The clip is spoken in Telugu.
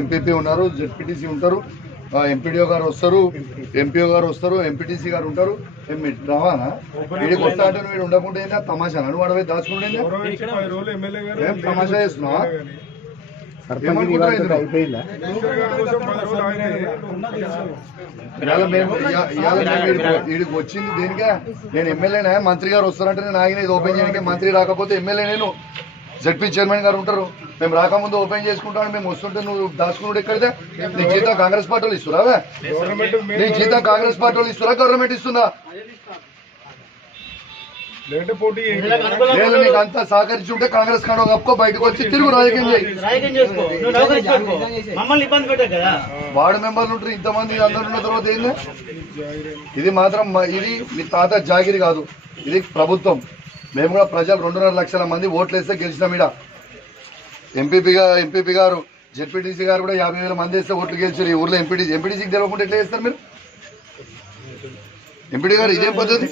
ఎంపీపీ ఉన్నారు, జెడ్పీటీసీ ఉంటారు, ఎంపీడీఓ గారు వస్తారు, ఎంపీఓ గారు వస్తారు, ఎంపీటీసీ గారు ఉంటారు. రావానా వీడికి వస్తా అంటే వీడు ఉండకుండా ఏంటా తమాషా? నువ్వు అడవి దాచుకుంటే ఏం తమాషా చేస్తున్నావా? వీడికి వచ్చింది దేనికే? నేను ఎమ్మెల్యేనా? మంత్రి గారు వస్తారంటే నేను ఆగిన ఇది ఓపెన్ చేయడానికి. మంత్రి రాకపోతే ఎమ్మెల్యే నేను, జడ్పీ చైర్మన్ గారు ఉంటారు. మేము రాకముందు ఓపెన్ చేసుకుంటాను, మేము వస్తుంటే నువ్వు దాచుకున్నాడు ఎక్కడితే? నీ జీతం కాంగ్రెస్ పార్టీ వాళ్ళు ఇస్తురా? నీ జీతం కాంగ్రెస్ పార్టీ వాళ్ళు ఇస్తురా? గవర్నమెంట్ ఇస్తుందా? లేదు, నీకు అంతా సహకరించి ఉంటే కాంగ్రెస్ కాండో కప్పుకో, బయటకు వచ్చి తిరుగు రాజకీయం చేయి. వార్డు మెంబర్లు ఉంటారు ఇంతమంది, అందరు ఉన్న తర్వాత ఏంది? ఇది మాత్రం ఇది మీ తాత జాగిరి కాదు, ఇది ప్రభుత్వం. మేము కూడా ప్రజలు 2.5 లక్షల మంది ఓట్లు వేస్తే గెలిచినాం. ఇక్కడ ఎంపీపీ గారు, జెడ్పీటీసీ గారు కూడా 50,000 మంది వేస్తే ఓట్లు గెలిచారు. ఈ ఊర్లో ఎంపీటీసీకి తెలియకుండా ఎట్లా చేస్తారు మీరు? ఎంపీడీ గారు ఇదేం పద్ధతి?